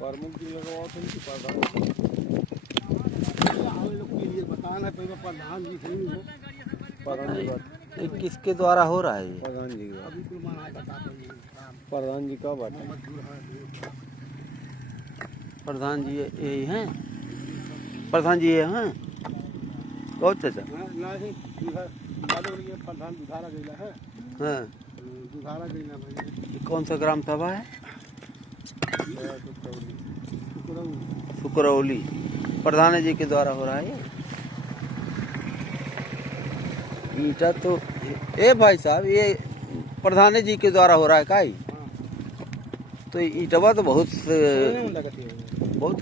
प्रमुख जी लगाओ थे कि प्रधान लोग के लिए बताना है पहले प्रधान जी थे प्रधान जी बात किसके द्वारा हो रहा है ये? प्रधान जी प्रधान जी का बात है। प्रधान जी यही हैं? प्रधान जी ये हैं? बहुत चाचा नहीं प्रधान दुधारा गया है। हाँ, दुधारा गया भाई। कौन सा ग्राम सभा है? सुकरौली। प्रधान जी के द्वारा हो रहा है ये? ईटा तो ए भाई साहब ये प्रधान जी के द्वारा हो रहा है का ही? तो ईटवा तो बहुत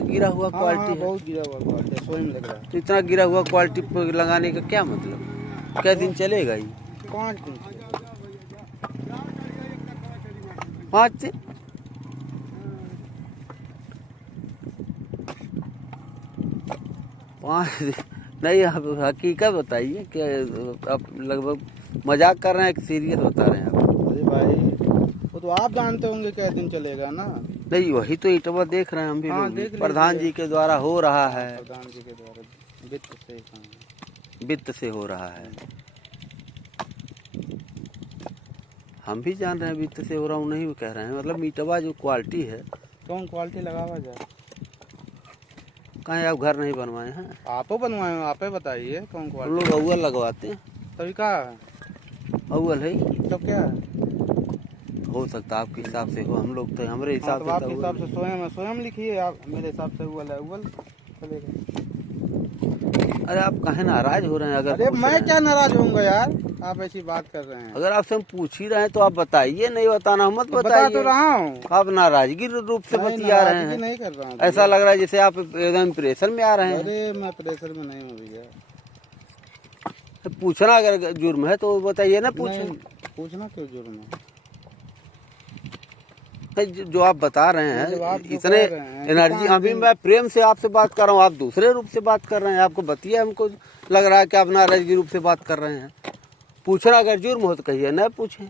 गिरा हुआ क्वालिटी है। बहुत गिरा हुआ क्वालिटी है, सोई में लग रहा है। तो इतना गिरा हुआ क्वालिटी पर लगाने का क्या मतलब? क्या दिन चलेगा ये? 5 दिन 5 दिन? नहीं, आप हकीकत बताइए कि आप लगभग मजाक कर रहे हैं कि सीरियस बता रहे हैं आप? अरे भाई वो तो आप जानते होंगे क्या दिन चलेगा ना। नहीं, वही तो ईटवा देख रहे हैं हम भी। हाँ, लोग भी। देख प्रधान जी के द्वारा हो रहा है। प्रधान जी के द्वारा वित्त से हो रहा है। हम भी जान रहे हैं वित्त से हो रहा हूँ, नहीं कह रहे हैं। मतलब ईटवा जो क्वालिटी है, कौन क्वालिटी लगावा जाए? कहीं आप घर नहीं बनवाए हैं? आप बनवाए हो, आप बताइए कौन हम क्वालिटी। लोग अव्वल लगवाते हैं। तभी क्या है? अव्वल है तब क्या है? हो सकता है आपके हिसाब से हो, हम लोग तो हमारे हिसाब से आपके हिसाब से स्वयं लिखिए। आप मेरे हिसाब से अव्वल है, अव्वल चलेगा। अरे आप कहे नाराज हो रहे हैं? अगर अरे मैं क्या नाराज होऊंगा यार, आप ऐसी बात कर रहे हैं। अगर आपसे हम पूछ ही रहे हैं तो आप बताइए, नहीं बताना मत बता बताइए। तो रहा हूँ। आप नाराजगी रूप से बतिया रहे हैं। नहीं कर रहा हूँ। ऐसा लग रहा है जैसे आप एकदम इंप्रेशन में आ रहे हैं। अरे मैं प्रेशर में नहीं हूँ भैया। पूछना अगर जुर्म है तो बताइए ना। पूछना क्यों जुर्म है? जो आप बता रहे हैं इतने एनर्जी, अभी मैं प्रेम से आपसे बात कर रहा हूँ, आप दूसरे रूप से बात कर रहे हैं। आपको बतिया, हमको लग रहा है कि आप नाराजगी रूप से बात कर रहे हैं। पूछना अगर जुर्म हो तो कहिए न पूछे।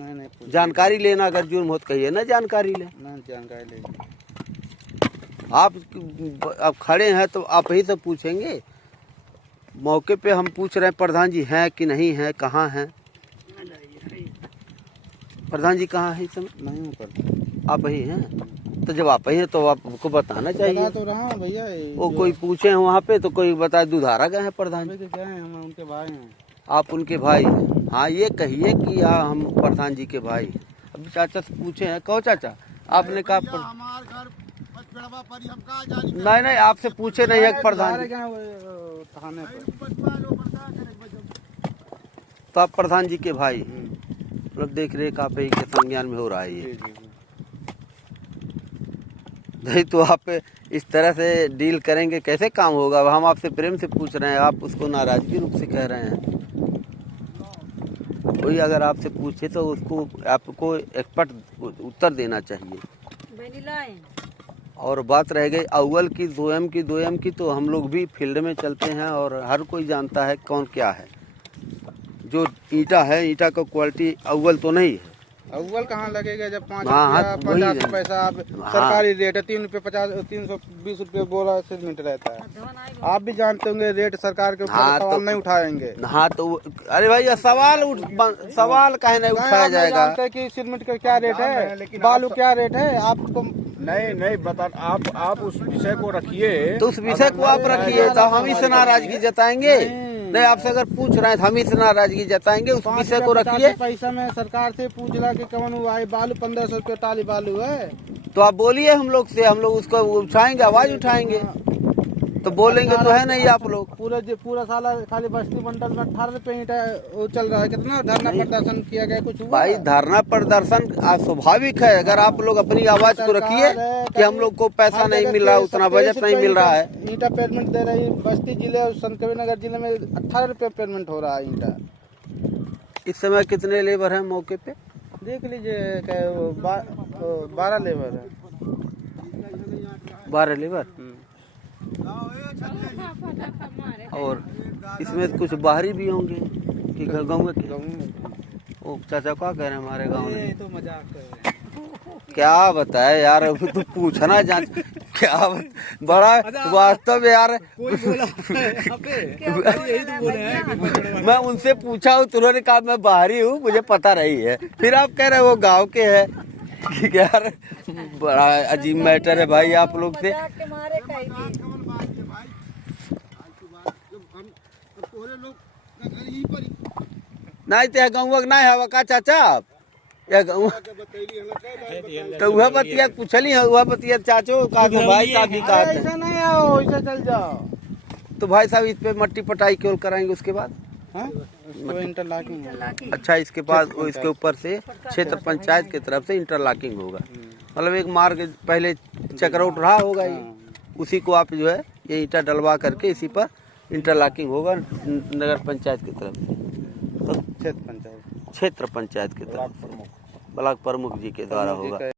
नहीं जानकारी लेना अगर जुर्म हो तो कहिए न जानकारी ले। जानकारी ले। आप खड़े हैं तो आप ही तो पूछेंगे। मौके पे हम पूछ रहे हैं प्रधान जी हैं कि नहीं हैं, कहाँ हैं? प्रधान जी कहाँ है इस समय? नहीं हूँ पर आप ही हैं। तो जब आप ही हैं तो आपको बताना चाहिए। बता तो रहा हूँ भैया। वो कोई पूछे हैं वहाँ पे तो कोई बताए दुधारा गए हैं प्रधान जी। गए हैं, हम उनके भाई हैं। आप उनके भाई हैं? हाँ, ये कहिए कि हम प्रधान जी के भाई हैं। अभी चाचा से पूछे हैं। कहो चाचा, आपने कहा नहीं, आपसे पूछे नहीं है प्रधान जी। तो आप प्रधान जी के भाई, मतलब देख रेख आप ही के संज्ञान में हो रहा है ये। नहीं तो आप इस तरह से डील करेंगे कैसे काम होगा? हम आपसे प्रेम से पूछ रहे हैं, आप उसको नाराजगी रूप से कह रहे हैं। कोई अगर आपसे पूछे तो उसको आपको एक्सपर्ट उत्तर देना चाहिए। और बात रह गई अव्वल की, दोयम की तो हम लोग भी फील्ड में चलते हैं और हर कोई जानता है कौन क्या है। जो ईटा है, ईटा का क्वालिटी अव्वल तो नहीं है। अव्वल कहाँ लगेगा जब 5 50 पैसा आप सरकारी रेट है। 3 रुपये 320 रुपये बोरा सीमेंट रहता है। आप भी जानते होंगे रेट सरकार के ऊपर सवाल नहीं उठाएंगे। हाँ तो अरे भाई सवाल काहे नहीं उठाया जाएगा? जानते हैं कि सीमेंट का क्या रेट है, बालू क्या रेट है? आपको नहीं बता। आप उस विषय को रखिए। तो उस विषय को आप रखिए, तो हम इससे नाराजगी जताएंगे? नहीं, आपसे अगर पूछ रहे हैं तो हम ही से नाराजगी जताएंगे। उस विषय को रखिए। पैसा में सरकार से पूछ ला कि कौन हुआ है बालू 1500 रुपये टाली बालू है। तो आप बोलिए हम लोग से, हम लोग उसको उठाएंगे, आवाज उठाएंगे। तो बोलेंगे तो है नहीं आप लोग। पूरा साल खाली बस्ती मंडल में 18 रुपये चल रहा है। कितना धरना प्रदर्शन किया गया? कुछ हुआ? भाई धरना प्रदर्शन स्वाभाविक है। अगर आप लोग अपनी आवाज को रखिए कि हम लोग को पैसा नहीं मिल रहा, उतना बजट नहीं मिल रहा है। ईटा पेमेंट दे रही बस्ती जिले और संतकबीरनगर जिले में 18 रुपये पेमेंट हो रहा है ईटा। इस समय कितने लेबर हैं मौके पे? देख लीजिए 12 लेबर है। 12 लेबर। और इसमें कुछ बाहरी भी होंगे कि गाँव के? ओ चाचा क्या कह रहे हैं हमारे गाँव में? तो मजाक कर रहे हैं। क्या बताए यार, अभी तो पूछना जान क्या बड़ा वास्तव में यार। कोई बोला यही तो बोले हैं। मैं उनसे पूछा हूँ तो उन्होंने कहा मैं बाहरी हूँ, मुझे पता नहीं है। फिर आप कह रहे हो वो गांव के हैं। यार बड़ा अजीब मैटर है भाई आप लोग से। नहीं तो गाँव नहीं हवा का चाचा आप या गाँव तो वह बतिया पूछली है, वह बतिया चाचो का भाई साहब भी कहा ऐसा नहीं आओ, ऐसा चल जाओ। तो भाई साहब इस पे मट्टी पटाई क्यों कराएंगे उसके बाद? हाँ? उसको इंटरलॉकिंग। अच्छा इसके बाद वो इसके ऊपर से क्षेत्र पंचायत की तरफ से इंटरलॉकिंग होगा, मतलब एक मार्ग पहले चक्राउट रहा होगा ये, उसी को आप जो है ये ईंटा डलवा करके इसी पर इंटरलॉकिंग होगा नगर पंचायत की तरफ से, तो क्षेत्र पंचायत की तरफ ब्लॉक प्रमुख जी के द्वारा होगा।